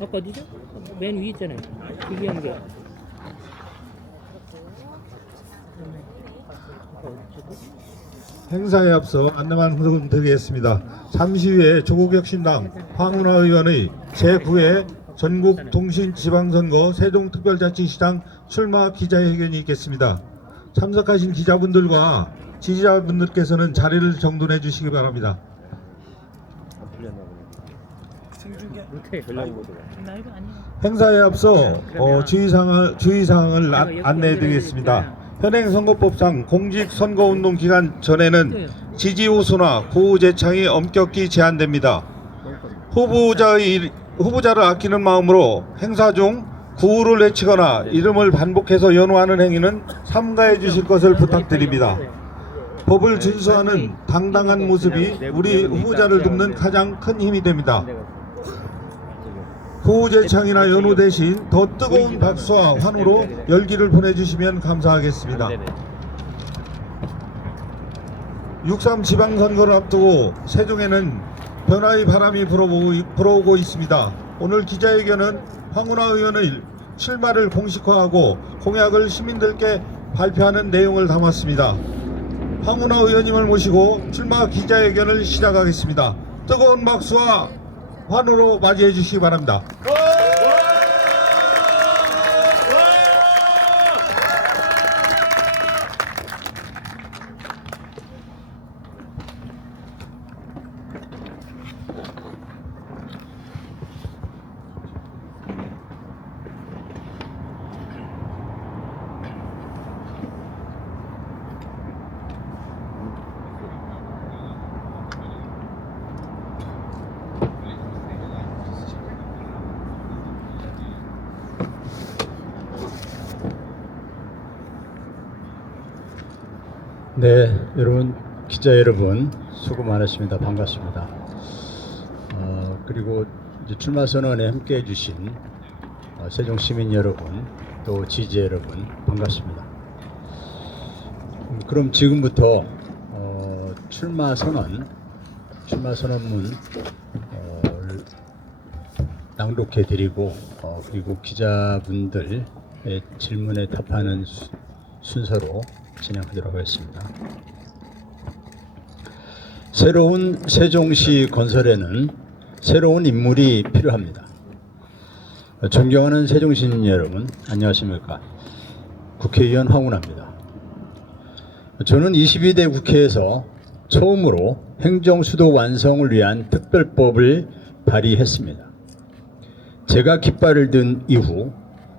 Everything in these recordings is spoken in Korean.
아까 어디죠? 맨 위 있잖아요. 기기한 게. 행사에 앞서 안내만 드리겠습니다. 잠시 후에 조국혁신당 황운하 의원의 제9회 전국동시지방선거 세종특별자치시장 출마 기자회견이 있겠습니다. 참석하신 기자분들과 지지자분들께서는 자리를 정돈해 주시기 바랍니다. 행사에 앞서 주의사항을 안내해 드리겠습니다. 현행선거법상 공직선거운동 기간 전에는 지지호소나 구호제창이 엄격히 제한됩니다. 후보자를 아끼는 마음으로 행사 중 구호를 외치거나 이름을 반복해서 연호하는 행위는 삼가해 주실 것을 부탁드립니다. 법을 준수하는 당당한 모습이 우리 후보자를 돕는 가장 큰 힘이 됩니다. 구호제창이나 연호 대신 더 뜨거운 박수와 환호로 열기를 보내주시면 감사하겠습니다. 6.3 지방선거를 앞두고 세종에는 변화의 바람이 불어오고 있습니다. 오늘 기자회견은 황운하 의원의 출마를 공식화하고 공약을 시민들께 발표하는 내용을 담았습니다. 황운하 의원님을 모시고 출마 기자회견을 시작하겠습니다. 뜨거운 박수와 환호로 맞이해 주시기 바랍니다. 네, 여러분, 기자 여러분 수고 많으십니다. 반갑습니다. 그리고 이제 출마 선언에 함께 해주신 세종 시민 여러분, 또 지지 여러분 반갑습니다. 그럼 지금부터 출마 선언문 낭독해 드리고 그리고 기자분들의 질문에 답하는 순서로 진행하도록 하겠습니다. 새로운 세종시 건설에는 새로운 인물이 필요합니다. 존경하는 세종시민 여러분, 안녕하십니까? 국회의원 황운하입니다. 저는 22대 국회에서 처음으로 행정수도 완성을 위한 특별법을 발의했습니다. 제가 깃발을 든 이후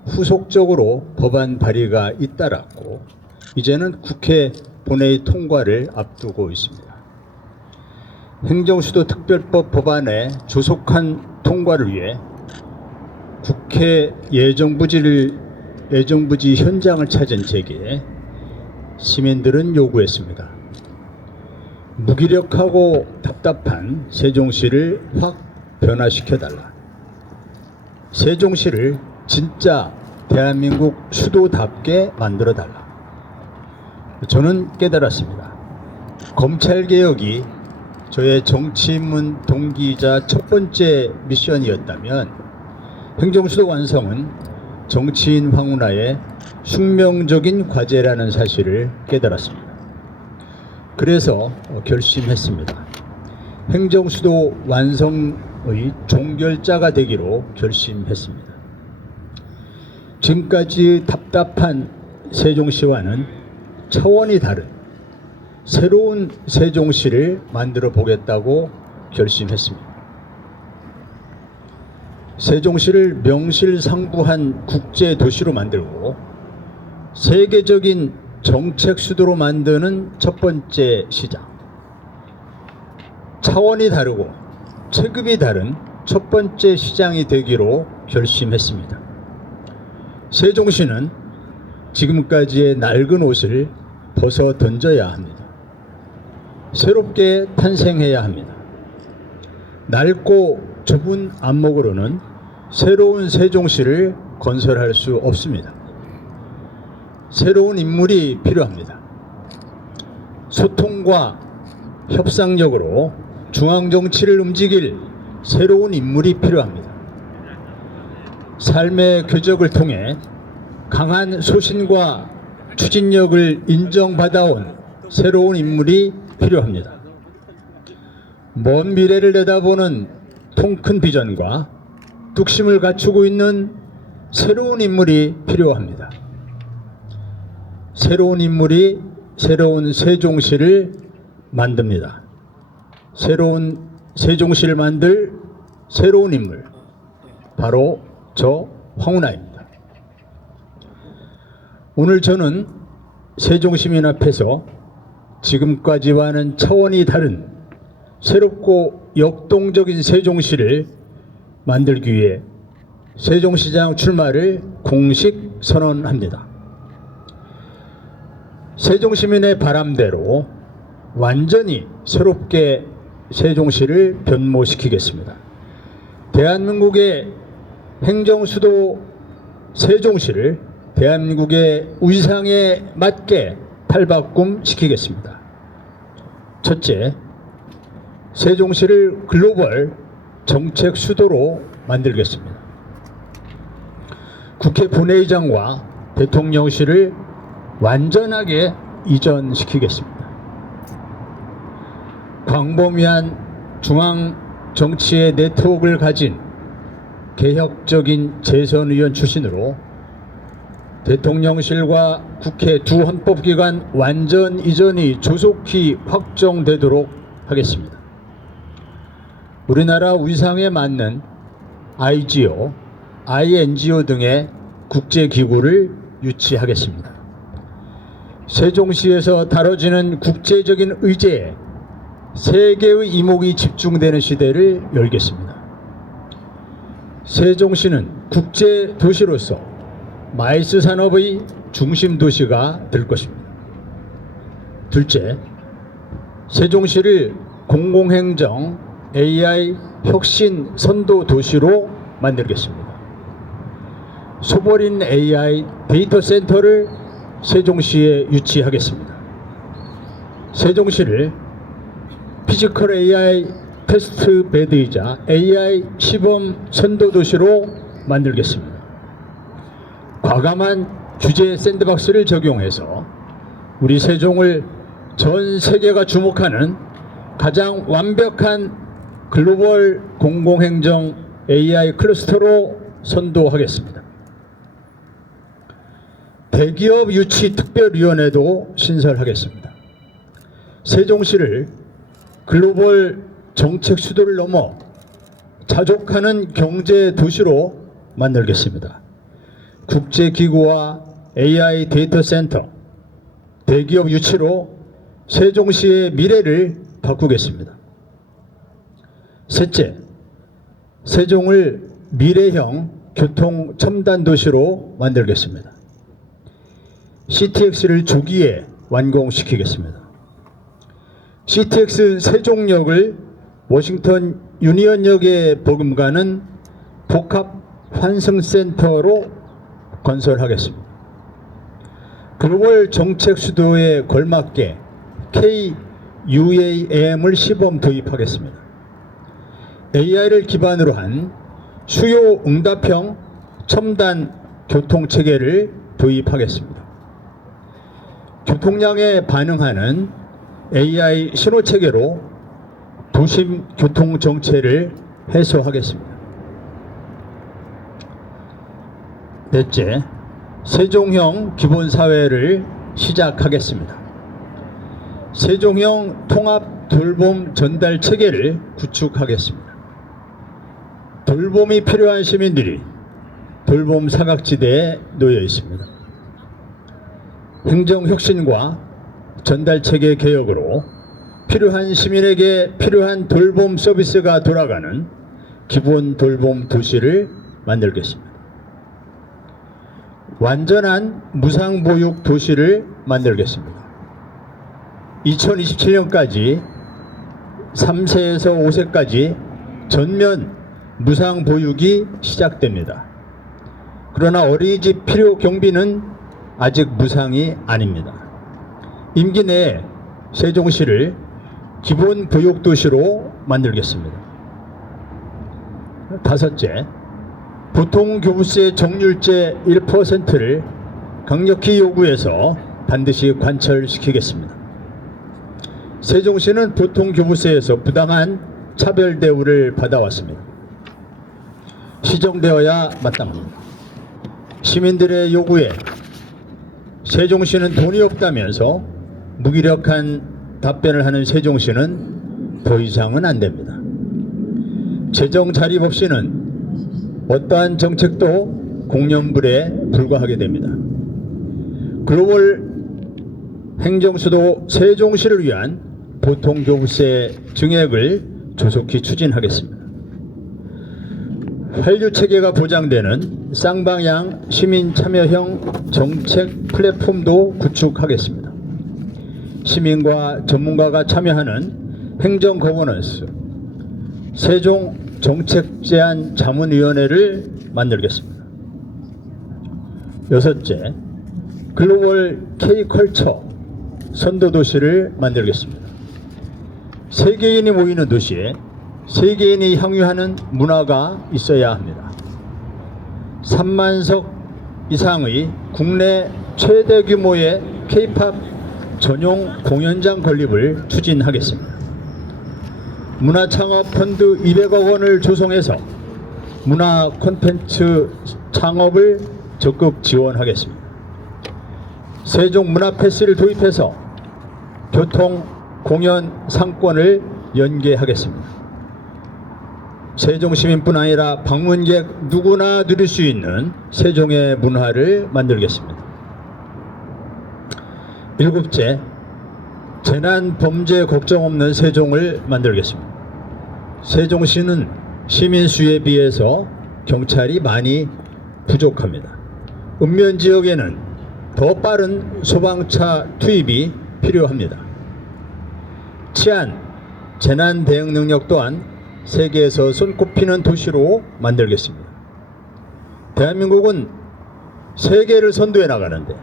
후속적으로 법안 발의가 잇따랐고 이제는 국회 본회의 통과를 앞두고 있습니다. 행정수도 특별법 법안의 조속한 통과를 위해 국회 예정부지 현장을 찾은 제게 시민들은 요구했습니다. 무기력하고 답답한 세종시를 확 변화시켜달라. 세종시를 진짜 대한민국 수도답게 만들어달라. 저는 깨달았습니다. 검찰개혁이 저의 정치인문 동기이자 첫 번째 미션이었다면 행정수도 완성은 정치인 황운하의 숙명적인 과제라는 사실을 깨달았습니다. 그래서 결심했습니다. 행정수도 완성의 종결자가 되기로 결심했습니다. 지금까지 답답한 세종시와는 차원이 다른 새로운 세종시를 만들어 보겠다고 결심했습니다. 세종시를 명실상부한 국제도시로 만들고 세계적인 정책 수도로 만드는 첫 번째 시장, 차원이 다르고 체급이 다른 첫 번째 시장이 되기로 결심했습니다. 세종시는 지금까지의 낡은 옷을 벗어 던져야 합니다. 새롭게 탄생해야 합니다. 낡고 좁은 안목으로는 새로운 세종시를 건설할 수 없습니다. 새로운 인물이 필요합니다. 소통과 협상력으로 중앙정치를 움직일 새로운 인물이 필요합니다. 삶의 궤적을 통해 강한 소신과 추진력을 인정받아온 새로운 인물이 필요합니다. 먼 미래를 내다보는 통큰 비전과 뚝심을 갖추고 있는 새로운 인물이 필요합니다. 새로운 인물이 새로운 세종시를 만듭니다. 새로운 세종시를 만들 새로운 인물, 바로 저 황운하입니다. 오늘 저는 세종시민 앞에서 지금까지와는 차원이 다른 새롭고 역동적인 세종시를 만들기 위해 세종시장 출마를 공식 선언합니다. 세종시민의 바람대로 완전히 새롭게 세종시를 변모시키겠습니다. 대한민국의 행정수도 세종시를 대한민국의 위상에 맞게 탈바꿈시키겠습니다. 첫째, 세종시를 글로벌 정책 수도로 만들겠습니다. 국회 본회의장과 대통령실을 완전하게 이전시키겠습니다. 광범위한 중앙 정치의 네트워크를 가진 개혁적인 재선의원 출신으로 대통령실과 국회 두 헌법기관 완전 이전이 조속히 확정되도록 하겠습니다. 우리나라 위상에 맞는 IGO, INGO 등의 국제기구를 유치하겠습니다. 세종시에서 다뤄지는 국제적인 의제에 세계의 이목이 집중되는 시대를 열겠습니다. 세종시는 국제도시로서 마이스 산업의 중심 도시가 될 것입니다. 둘째, 세종시를 공공행정 AI 혁신 선도 도시로 만들겠습니다. 소버린 AI 데이터 센터를 세종시에 유치하겠습니다. 세종시를 피지컬 AI 테스트 베드이자 AI 시범 선도 도시로 만들겠습니다. 과감한 규제 샌드박스를 적용해서 우리 세종을 전 세계가 주목하는 가장 완벽한 글로벌 공공행정 AI 클러스터로 선도하겠습니다. 대기업 유치 특별위원회도 신설하겠습니다. 세종시를 글로벌 정책 수도를 넘어 자족하는 경제 도시로 만들겠습니다. 국제기구와 AI 데이터 센터, 대기업 유치로 세종시의 미래를 바꾸겠습니다. 셋째, 세종을 미래형 교통 첨단 도시로 만들겠습니다. CTX를 조기에 완공시키겠습니다. CTX 세종역을 워싱턴 유니언역에 버금가는 복합 환승센터로 건설하겠습니다. 글로벌 정책 수도에 걸맞게 KUAM을 시범 도입하겠습니다. AI를 기반으로 한 수요 응답형 첨단 교통체계를 도입하겠습니다. 교통량에 반응하는 AI 신호체계로 도심 교통 정체를 해소하겠습니다. 넷째, 세종형 기본사회를 시작하겠습니다. 세종형 통합 돌봄 전달 체계를 구축하겠습니다. 돌봄이 필요한 시민들이 돌봄 사각지대에 놓여 있습니다. 행정혁신과 전달체계 개혁으로 필요한 시민에게 필요한 돌봄 서비스가 돌아가는 기본 돌봄 도시를 만들겠습니다. 완전한 무상보육 도시를 만들겠습니다. 2027년까지 3세에서 5세까지 전면 무상보육이 시작됩니다. 그러나 어린이집 필요 경비는 아직 무상이 아닙니다. 임기 내에 세종시를 기본 보육도시로 만들겠습니다. 다섯째, 보통교부세 정률제 1%를 강력히 요구해서 반드시 관철시키겠습니다. 세종시는 보통교부세에서 부당한 차별 대우를 받아왔습니다. 시정되어야 마땅합니다. 시민들의 요구에 세종시는 돈이 없다면서 무기력한 답변을 하는 세종시는 더 이상은 안 됩니다. 재정 자립 없이는 어떠한 정책도 공연불에 불과하게 됩니다. 글로벌 행정수도 세종시를 위한 보통교부세 증액을 조속히 추진하겠습니다. 환류체계가 보장되는 쌍방향 시민참여형 정책 플랫폼도 구축하겠습니다. 시민과 전문가가 참여하는 행정거버넌스 세종정책제안자문위원회를 만들겠습니다. 여섯째, 글로벌 K컬처 선도도시를 만들겠습니다. 세계인이 모이는 도시에 세계인이 향유하는 문화가 있어야 합니다. 3만석 이상의 국내 최대 규모의 K-팝 전용 공연장 건립을 추진하겠습니다. 문화창업펀드 200억 원을 조성해서 문화 콘텐츠 창업을 적극 지원하겠습니다. 세종 문화패스를 도입해서 교통, 공연, 상권을 연계하겠습니다. 세종시민뿐 아니라 방문객 누구나 누릴 수 있는 세종의 문화를 만들겠습니다. 일곱째, 재난 범죄 걱정 없는 세종을 만들겠습니다. 세종시는 시민 수에 비해서 경찰이 많이 부족합니다. 읍면 지역에는 더 빠른 소방차 투입이 필요합니다. 치안, 재난 대응 능력 또한 세계에서 손꼽히는 도시로 만들겠습니다. 대한민국은 세계를 선도해 나가는데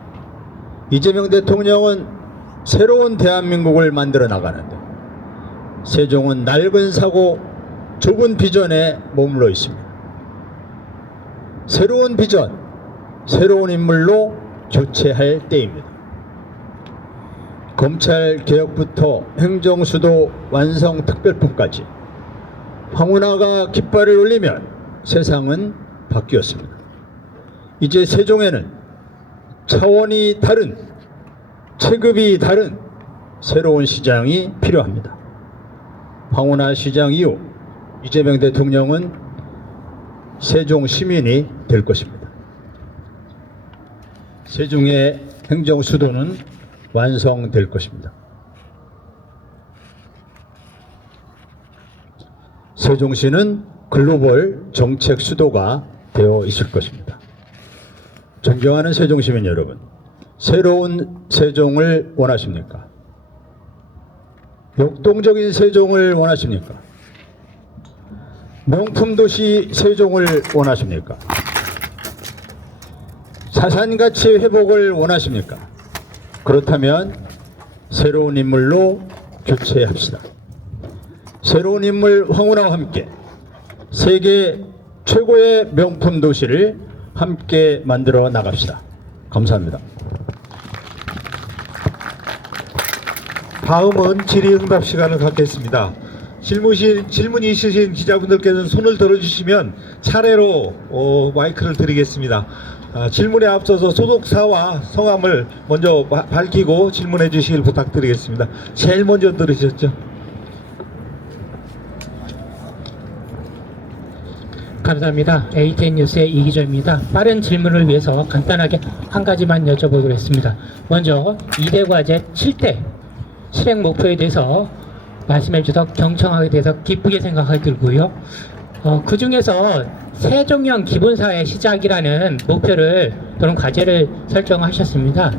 이재명 대통령은 새로운 대한민국을 만들어 나가는데 세종은 낡은 사고, 좁은 비전에 머물러 있습니다. 새로운 비전, 새로운 인물로 교체할 때입니다. 검찰개혁부터 행정수도 완성특별법까지 황운하가 깃발을 올리면 세상은 바뀌었습니다. 이제 세종에는 차원이 다른, 체급이 다른 새로운 시장이 필요합니다. 황운하 시장 이후 이재명 대통령은 세종 시민이 될 것입니다. 세종의 행정수도는 완성될 것입니다. 세종시는 글로벌 정책 수도가 되어 있을 것입니다. 존경하는 세종시민 여러분, 새로운 세종을 원하십니까? 역동적인 세종을 원하십니까? 명품도시 세종을 원하십니까? 자산가치 회복을 원하십니까? 그렇다면 새로운 인물로 교체합시다. 새로운 인물 황운하와 함께 세계 최고의 명품 도시를 함께 만들어 나갑시다. 감사합니다. 다음은 질의응답 시간을 갖겠습니다. 질문이 있으신 기자분들께서는 손을 들어주시면 차례로 마이크를 드리겠습니다. 질문에 앞서서 소속사와 성함을 먼저 밝히고 질문해 주시길 부탁드리겠습니다. 제일 먼저 들으셨죠? 감사합니다. ATN 뉴스의 이기조입니다. 빠른 질문을 위해서 간단하게 한 가지만 여쭤보겠습니다. 먼저 2대 과제 7대 실행 목표에 대해서 말씀해 주셔서 경청하게 돼서 기쁘게 생각하게 들고요. 그 중에서 세종형 기본사회 시작이라는 목표를 또는 과제를 설정하셨습니다.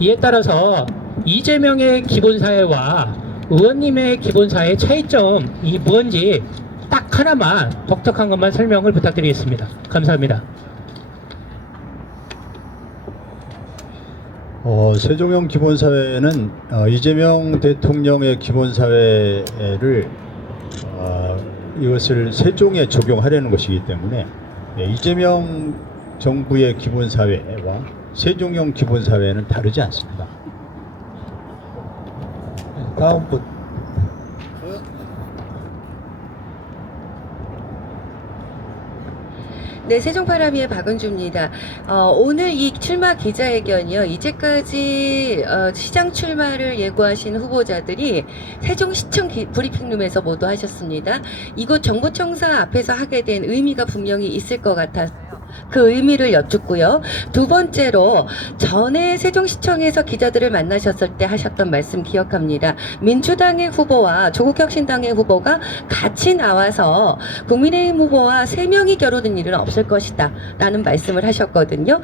이에 따라서 이재명의 기본사회와 의원님의 기본사회의 차이점이 뭔지 딱 하나만 독특한 것만 설명을 부탁드리겠습니다. 감사합니다. 세종형 기본사회는 이재명 대통령의 기본사회를 이것을 세종에 적용하려는 것이기 때문에 이재명 정부의 기본사회와 세종형 기본사회는 다르지 않습니다. 다음 분. 네, 세종파라미의 박은주입니다. 오늘 이 출마 기자회견이요. 이제까지 시장 출마를 예고하신 후보자들이 세종시청 브리핑룸에서 모두 하셨습니다. 이곳 정부청사 앞에서 하게 된 의미가 분명히 있을 것 같아서요. 그 의미를 여쭙고요. 두 번째로 전에 세종시청에서 기자들을 만나셨을 때 하셨던 말씀 기억합니다. 민주당의 후보와 조국혁신당의 후보가 같이 나와서 국민의힘 후보와 3명이 겨루는 일은 없을 것이다 라는 말씀을 하셨거든요.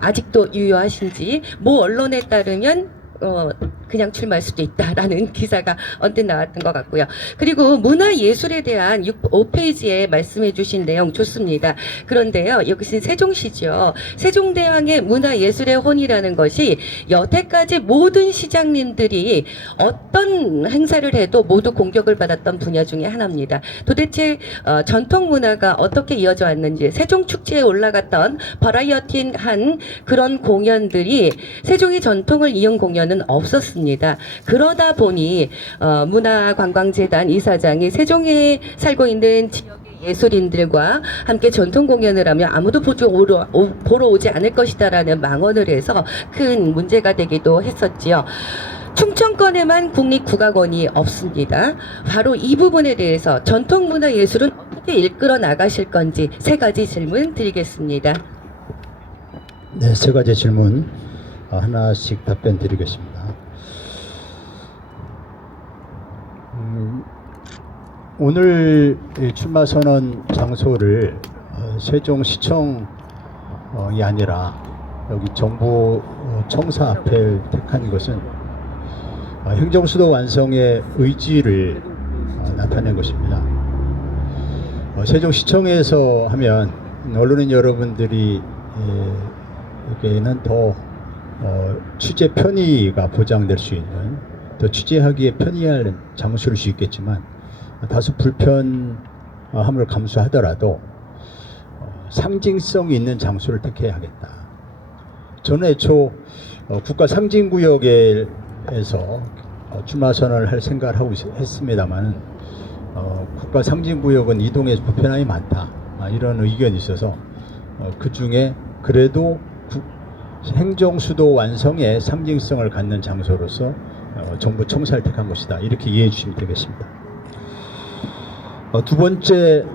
아직도 유효하신지 모 언론에 따르면 그냥 출마할 수도 있다라는 기사가 언뜻 나왔던 것 같고요. 그리고 문화예술에 대한 5페이지에 말씀해 주신 내용 좋습니다. 그런데요, 여기는 세종시죠. 세종대왕의 문화예술의 혼이라는 것이 여태까지 모든 시장님들이 어떤 행사를 해도 모두 공격을 받았던 분야 중에 하나입니다. 도대체 전통 문화가 어떻게 이어져 왔는지, 세종축제에 올라갔던 버라이어티한 그런 공연들이 세종의 전통을 이은 공연은 없었습니다. 그러다 보니 문화관광재단 이사장이 세종에 살고 있는 지역의 예술인들과 함께 전통 공연을 하면 아무도 보러 오지 않을 것이다라는 망언을 해서 큰 문제가 되기도 했었지요. 충청권에만 국립국악원이 없습니다. 바로 이 부분에 대해서 전통문화예술은 어떻게 이끌어 나가실 건지 3가지 질문 드리겠습니다. 네, 3가지 질문 하나씩 답변 드리겠습니다. 오늘 출마 선언 장소를 세종시청이 아니라 여기 정부 청사 앞을 택한 것은 행정수도 완성의 의지를 나타낸 것입니다. 세종시청에서 하면 언론인 여러분들이 에게는 더 취재 편의가 보장될 수 있는, 더 취재하기에 편리할 장소일 수 있겠지만 다소 불편함을 감수하더라도 상징성이 있는 장소를 택해야 하겠다. 저는 애초 국가 상징구역에서 출마 선언을 할 생각을 하고 했습니다만 국가 상징구역은 이동에 불편함이 많다, 이런 의견이 있어서 그 중에 그래도 행정수도 완성의 상징성을 갖는 장소로서 정부 청사를 택한 것이다, 이렇게 이해해 주시면 되겠습니다. 두 번째,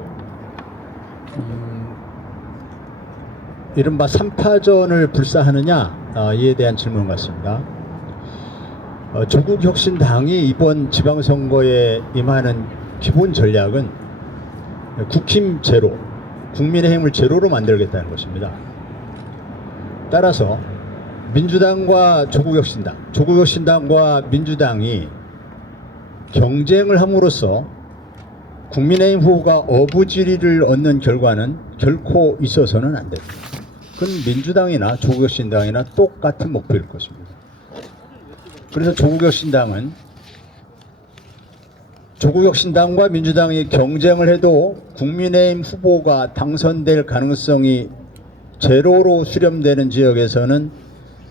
이른바 3파전을 불사하느냐, 이에 대한 질문 같습니다. 조국혁신당이 이번 지방선거에 임하는 기본 전략은 국힘 제로, 국민의힘을 제로로 만들겠다는 것입니다. 따라서 민주당과 조국혁신당과 민주당이 경쟁을 함으로써 국민의힘 후보가 어부지리를 얻는 결과는 결코 있어서는 안 됩니다. 그건 민주당이나 조국혁신당이나 똑같은 목표일 것입니다. 그래서 조국혁신당과 민주당이 경쟁을 해도 국민의힘 후보가 당선될 가능성이 제로로 수렴되는 지역에서는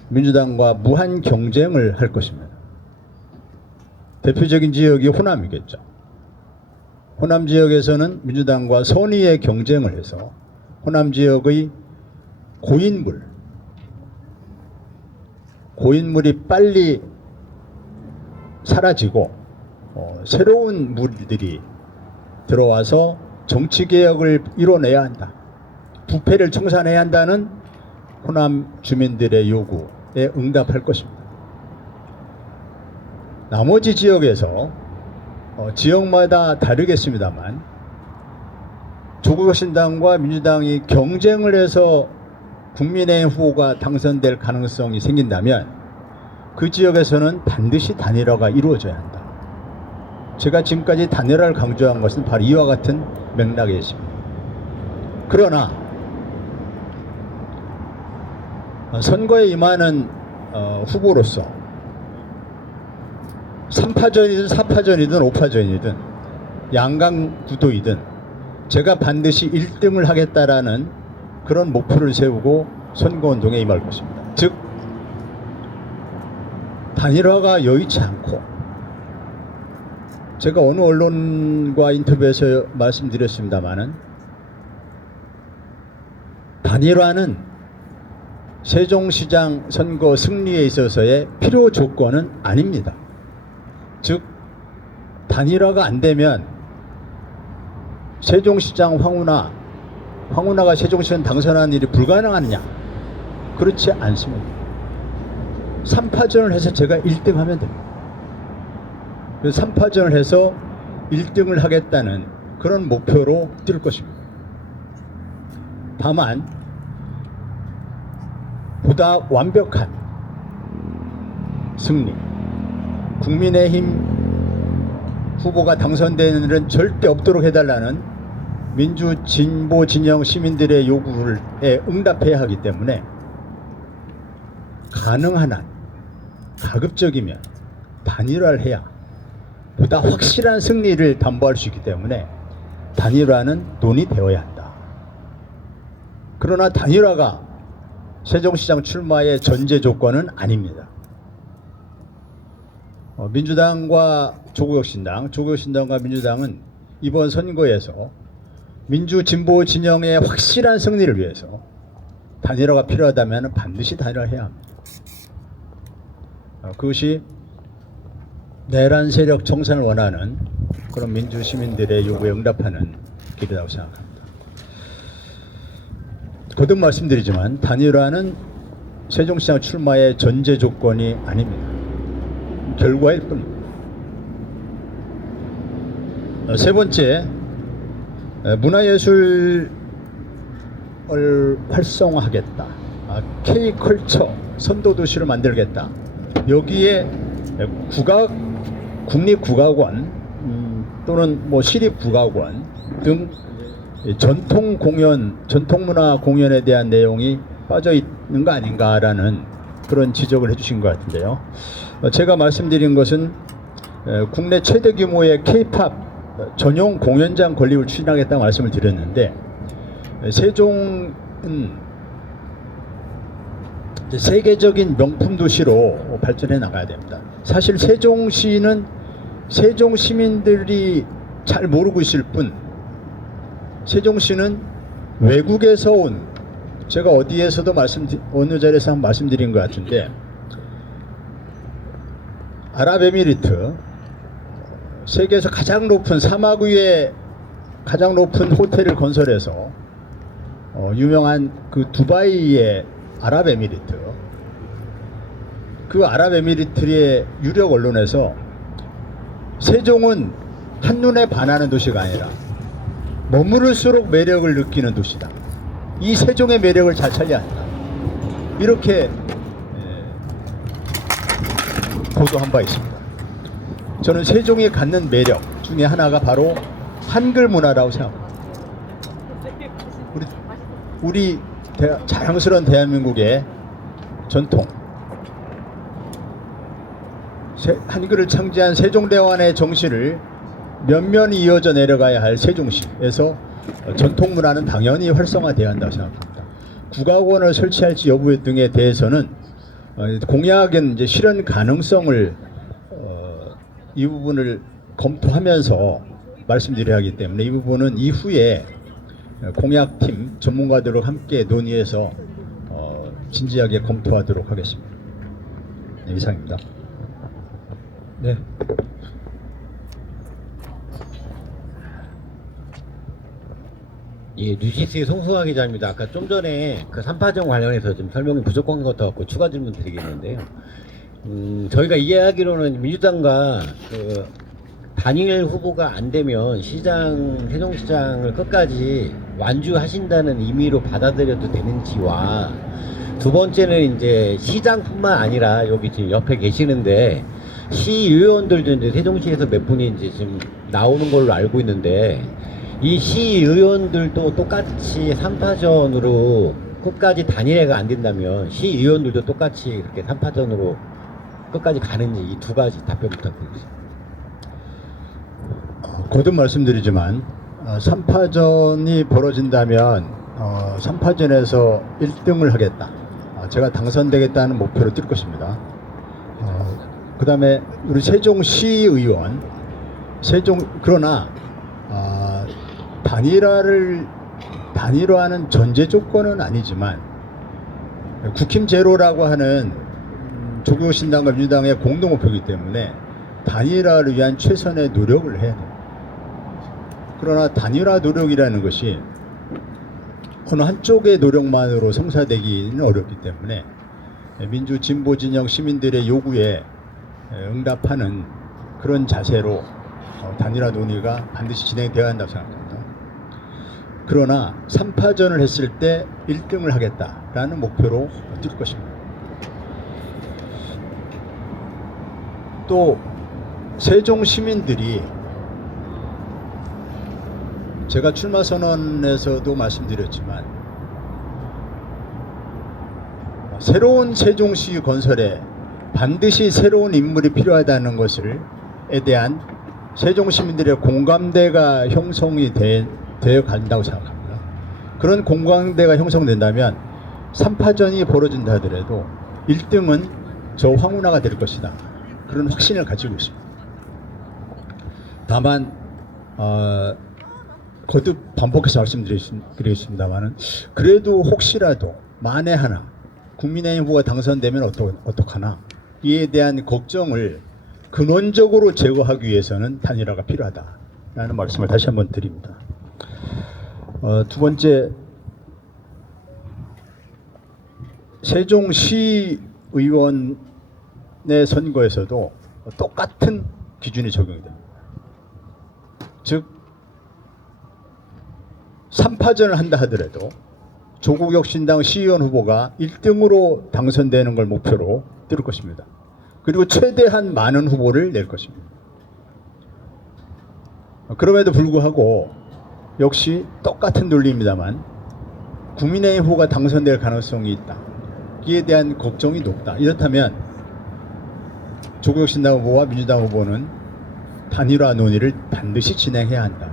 민주당과 무한 경쟁을 할 것입니다. 대표적인 지역이 호남이겠죠. 호남 지역에서는 민주당과 선의의 경쟁을 해서 호남 지역의 고인물이 빨리 사라지고 새로운 물들이 들어와서 정치개혁을 이뤄내야 한다, 부패를 청산해야 한다는 호남 주민들의 요구에 응답할 것입니다. 나머지 지역에서 지역마다 다르겠습니다만 조국혁신당과 민주당이 경쟁을 해서 국민의힘 후보가 당선될 가능성이 생긴다면 그 지역에서는 반드시 단일화가 이루어져야 한다. 제가 지금까지 단일화를 강조한 것은 바로 이와 같은 맥락에 있습니다. 그러나 선거에 임하는 후보로서 3파전이든 4파전이든 5파전이든 양강구도이든 제가 반드시 1등을 하겠다라는 그런 목표를 세우고 선거운동에 임할 것입니다. 즉 단일화가 여의치 않고, 제가 어느 언론과 인터뷰에서 말씀드렸습니다마는 단일화는 세종시장 선거 승리에 있어서의 필요 조건은 아닙니다. 즉 단일화가 안 되면 세종시장 황운하가 세종시장 당선하는 일이 불가능하느냐? 그렇지 않습니다. 3파전을 해서 제가 1등 하면 됩니다. 그래서 3파전을 해서 1등을 하겠다는 그런 목표로 뛸 것입니다. 다만 보다 완벽한 승리, 국민의힘 후보가 당선되는 일은 절대 없도록 해달라는 민주 진보 진영 시민들의 요구에 응답해야 하기 때문에 가능한 한 가급적이면 단일화를 해야 보다 확실한 승리를 담보할 수 있기 때문에 단일화는 논의되어야 한다. 그러나 단일화가 세종시장 출마의 전제 조건은 아닙니다. 민주당과 조국혁신당과 민주당은 이번 선거에서 민주 진보 진영의 확실한 승리를 위해서 단일화가 필요하다면 반드시 단일화를 해야 합니다. 그것이 내란 세력 청산을 원하는 그런 민주 시민들의 요구에 응답하는 길이라고 생각합니다. 거듭 말씀드리지만 단일화는 세종시장 출마의 전제 조건이 아닙니다. 결과일 뿐입니다. 세 번째, 문화예술을 활성화하겠다. K컬처 선도도시를 만들겠다. 여기에 국립국악원 또는 시립국악원 등 전통문화 공연에 대한 내용이 빠져 있는 거 아닌가라는 그런 지적을 해주신 것 같은데요. 제가 말씀드린 것은 국내 최대 규모의 K-팝 전용 공연장 건립을 추진하겠다고 말씀을 드렸는데, 세종은 세계적인 명품 도시로 발전해 나가야 됩니다. 사실 세종시는 세종 시민들이 잘 모르고 있을 뿐, 세종시는 외국에서 온, 제가 어디에서도 어느 자리에서 한번 말씀드린 것 같은데, 아랍에미리트 세계에서 가장 높은 사막 위에 가장 높은 호텔을 건설해서 유명한 그 두바이의 아랍에미리트, 그 아랍에미리트의 유력 언론에서 세종은 한눈에 반하는 도시가 아니라 머무를수록 매력을 느끼는 도시다. 이 세종의 매력을 잘 살려야 한다. 이렇게 보도한 바 있습니다. 저는 세종이 갖는 매력 중에 하나가 바로 한글 문화라고 생각합니다. 우리 자랑스러운 대한민국의 전통, 한글을 창제한 세종대왕의 정신을 면면이 이어져 내려가야 할 세종시에서 전통 문화는 당연히 활성화되어야 한다고 생각합니다. 국악원을 설치할지 여부 등에 대해서는 공약은 이제 실현 가능성을 이 부분을 검토하면서 말씀드려야 하기 때문에 이 부분은 이후에 공약팀 전문가들과 함께 논의해서 진지하게 검토하도록 하겠습니다. 네, 이상입니다. 네. 예, 뉴시스의 송승화 기자입니다. 아까 좀 전에 그 3파전 관련해서 좀 설명이 부족한 것 같고 추가 질문 드리겠는데요. 저희가 이해하기로는 민주당과 그 단일 후보가 안 되면 세종시장을 끝까지 완주하신다는 의미로 받아들여도 되는지와, 두 번째는 이제 시장뿐만 아니라 여기 지금 옆에 계시는데 시의원들도 이제 세종시에서 몇 분이 이제 지금 나오는 걸로 알고 있는데, 이 시의원들도 똑같이 3파전으로 끝까지 단일화가 안 된다면 시의원들도 똑같이 그렇게 3파전으로 끝까지 가는지 이 두 가지 답변 부탁드리겠습니다. 거듭 말씀드리지만 3파전이 벌어진다면 3파전에서 1등을 하겠다. 제가 당선되겠다는 목표로 뛸 것입니다. 그 다음에 우리 세종시의원, 그러나 단일화하는 전제 조건은 아니지만 국힘 제로라고 하는 조국신당과 민주당의 공동 목표이기 때문에 단일화를 위한 최선의 노력을 해야 돼요. 그러나 단일화 노력이라는 것이 어느 한쪽의 노력만으로 성사되기는 어렵기 때문에 민주 진보 진영 시민들의 요구에 응답하는 그런 자세로 단일화 논의가 반드시 진행되어야 한다고 생각합니다. 그러나 3파전을 했을 때 1등을 하겠다라는 목표로 뛸 것입니다. 또 세종 시민들이 제가 출마 선언에서도 말씀드렸지만 새로운 세종시 건설에 반드시 새로운 인물이 필요하다는 것에 대한 세종 시민들의 공감대가 형성이 되어 간다고 생각합니다. 그런 공감대가 형성된다면 3파전이 벌어진다 하더라도 1등은 저 황운하가 될 것이다. 그런 확신을 가지고 있습니다. 다만 거듭 반복해서 말씀드리겠습니다만은 그래도 혹시라도 만에 하나 국민의힘 후보가 당선되면 어떡하나 이에 대한 걱정을 근원적으로 제거하기 위해서는 단일화가 필요하다라는 말씀을 다시 한번 드립니다. 두 번째, 세종시 의원의 선거에서도 똑같은 기준이 적용이 됩니다. 즉 3파전을 한다 하더라도 조국혁신당 시의원 후보가 1등으로 당선되는 걸 목표로 뛸 것입니다. 그리고 최대한 많은 후보를 낼 것입니다. 그럼에도 불구하고 역시 똑같은 논리입니다만 국민의힘 후보가 당선될 가능성이 있다. 이에 대한 걱정이 높다. 이렇다면 조국혁신당 후보와 민주당 후보는 단일화 논의를 반드시 진행해야 한다.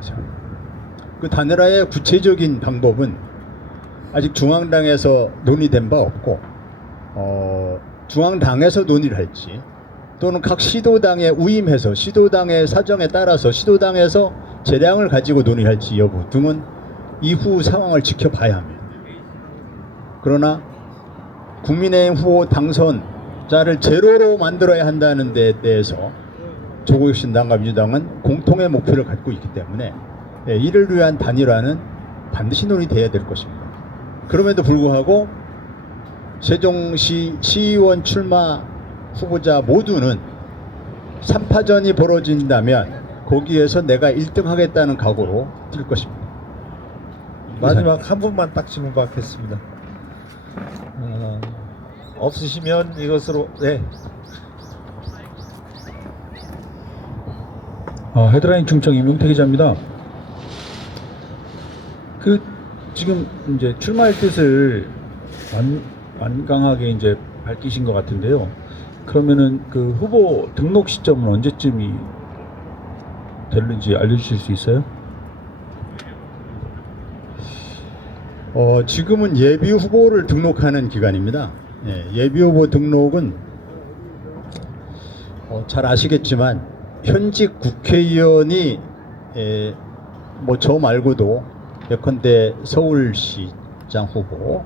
그 단일화의 구체적인 방법은 아직 중앙당에서 논의된 바 없고 중앙당에서 논의를 할지 또는 각 시도당에 우임해서 시도당의 사정에 따라서 시도당에서 재량을 가지고 논의할지 여부 등은 이후 상황을 지켜봐야 합니다. 그러나 국민의힘 후보 당선자를 제로로 만들어야 한다는 데 대해서 조국혁신당과 민주당은 공통의 목표를 갖고 있기 때문에 이를 위한 단일화는 반드시 논의돼야 될 것입니다. 그럼에도 불구하고 세종시 시의원 출마 후보자 모두는 3파전이 벌어진다면 거기에서 내가 1등 하겠다는 각오로 뛸 것입니다. 마지막 한 분만 딱 질문 받겠습니다. 없으시면 이것으로 헤드라인 중청 임용태 기자입니다. 지금 이제 출마할 뜻을 완강하게 이제 밝히신 것 같은데요. 그러면은 그 후보 등록 시점은 언제쯤이 될는지 알려주실 수 있어요? 지금은 예비 후보를 등록하는 기간입니다. 예비 후보 등록은 잘 아시겠지만 현직 국회의원이 뭐 저 말고도 예컨대 서울시장 후보